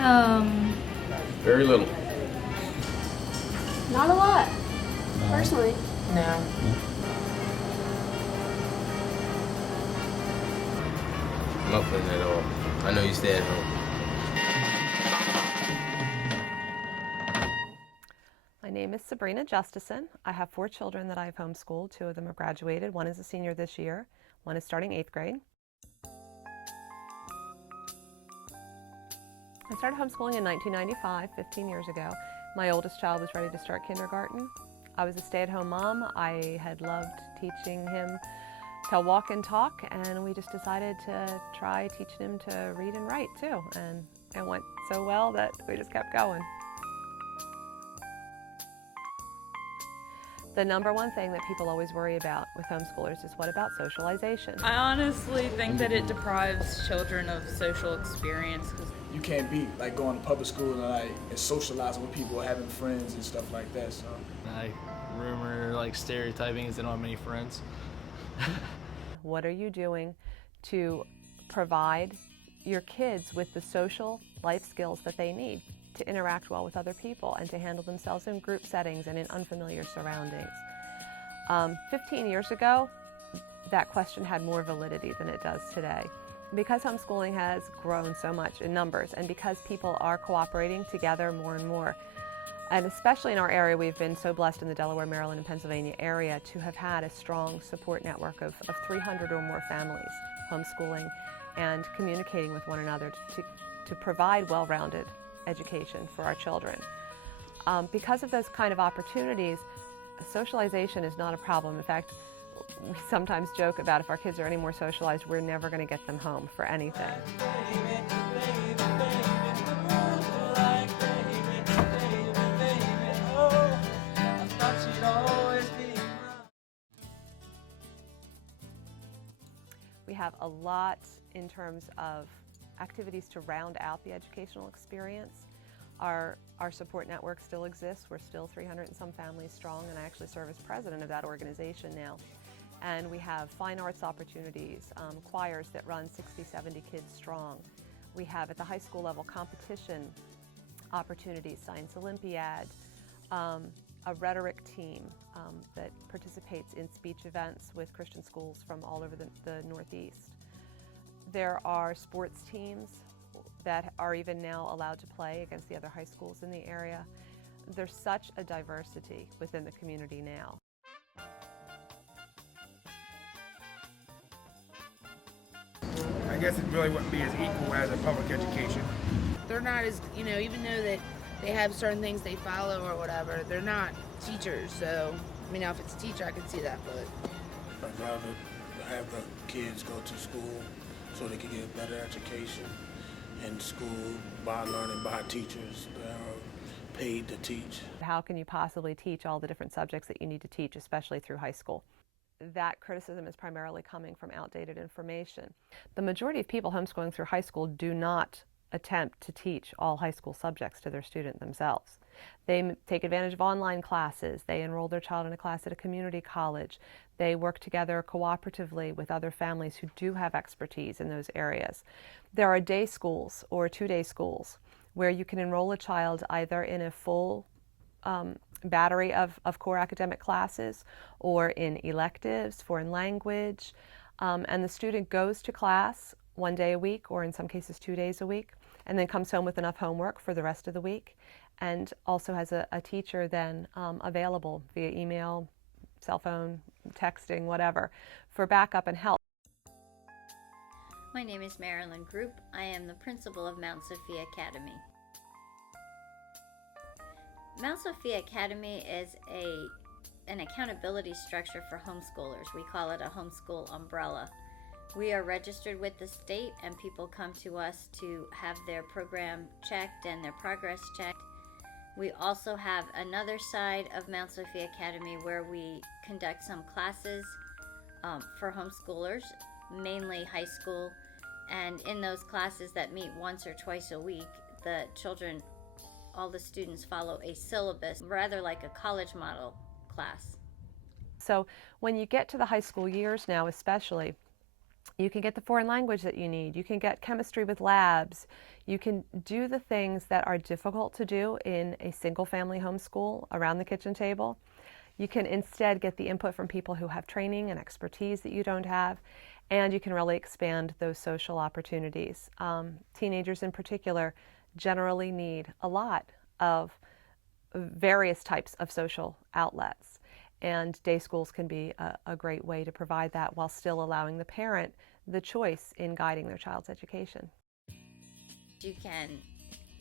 Um, Very little. Not a lot, personally. No. Nothing at all. I know you stay at home. My name is Sabrina Justison. I have 4 children that I've homeschooled. 2 of them have graduated. One is a senior this year. One is starting 8th grade. I started homeschooling in 1995, 15 years ago. My oldest child was ready to start kindergarten. I was a stay-at-home mom. I had loved teaching him to walk and talk, and we just decided to try teaching him to read and write too. And it went so well that we just kept going. The number one thing that people always worry about with homeschoolers is, what about socialization? I honestly think that it deprives children of social experience. You can't beat like going to public school and socializing with people, having friends and stuff like that. So Like rumor, like stereotyping is they don't have many friends. What are you doing to provide your kids with the social life skills that they need to interact well with other people and to handle themselves in group settings and in unfamiliar surroundings? 15 years ago, that question had more validity than it does today. Because homeschooling has grown so much in numbers, and because people are cooperating together more and more, and especially in our area, we've been so blessed in the Delaware, Maryland, and Pennsylvania area to have had a strong support network of 300 or more families homeschooling and communicating with one another to provide well-rounded education for our children. Because of those kind of opportunities, socialization is not a problem. In fact, we sometimes joke about if our kids are any more socialized, we're never going to get them home for anything. We have a lot in terms of activities to round out the educational experience. Our support network still exists. We're still 300 and some families strong, and I actually serve as president of that organization now. And we have fine arts opportunities, choirs that run 60, 70 kids strong. We have at the high school level competition opportunities, science olympiad, a rhetoric team that participates in speech events with Christian schools from all over the Northeast. There are sports teams that are even now allowed to play against the other high schools in the area. There's such a diversity within the community now. I guess it really wouldn't be as equal as a public education. They're not as, even though that they have certain things they follow or whatever, they're not teachers. So, now if it's a teacher, I can see that, but I'd rather have the kids go to school so they can get a better education in school by learning by teachers that are paid to teach. How can you possibly teach all the different subjects that you need to teach, especially through high school? That criticism is primarily coming from outdated information. The majority of people homeschooling through high school do not attempt to teach all high school subjects to their student themselves. They take advantage of online classes. They enroll their child in a class at a community college. They work together cooperatively with other families who do have expertise in those areas. There are day schools or 2-day schools where you can enroll a child either in a full battery of core academic classes or in electives, foreign language, and the student goes to class 1 day a week, or in some cases 2 days a week, and then comes home with enough homework for the rest of the week, and also has a teacher then available via email, cell phone, texting, whatever, for backup and help. My name is Marilyn Group. I am the principal of Mount Sophia Academy. Mount Sophia Academy is an accountability structure for homeschoolers. We call it a homeschool umbrella. We are registered with the state, and people come to us to have their program checked and their progress checked. We also have another side of Mount Sophia Academy where we conduct some classes for homeschoolers, mainly high school, and in those classes that meet once or twice a week, the children, all the students follow a syllabus, rather like a college model class. So when you get to the high school years now especially, You can get the foreign language that you need. You can get chemistry with labs. You can do the things that are difficult to do in a single-family homeschool around the kitchen table. You can instead get the input from people who have training and expertise that you don't have, and you can really expand those social opportunities. Teenagers in particular generally need a lot of various types of social outlets, and day schools can be a great way to provide that while still allowing the parent the choice in guiding their child's education. You can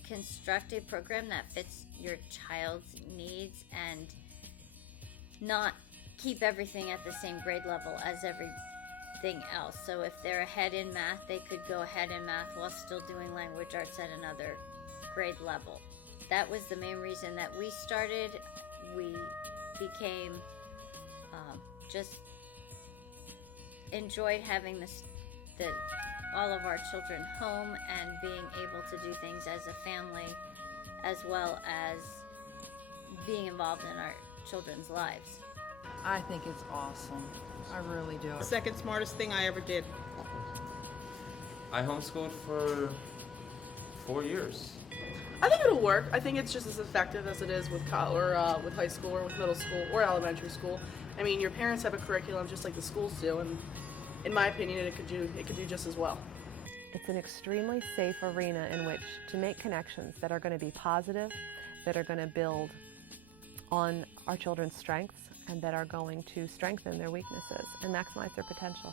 construct a program that fits your child's needs and not keep everything at the same grade level as everything else. So if they're ahead in math, they could go ahead in math while still doing language arts at another grade level. That was the main reason that we started. We became just enjoyed having all of our children home and being able to do things as a family, as well as being involved in our children's lives. I think it's awesome. I really do. Second smartest thing I ever did. I homeschooled for 4 years. I think it'll work. I think it's just as effective as it is with with high school or with middle school or elementary school. I mean, your parents have a curriculum just like the schools do, and in my opinion, it could do just as well. It's an extremely safe arena in which to make connections that are going to be positive, that are going to build on our children's strengths, and that are going to strengthen their weaknesses and maximize their potential.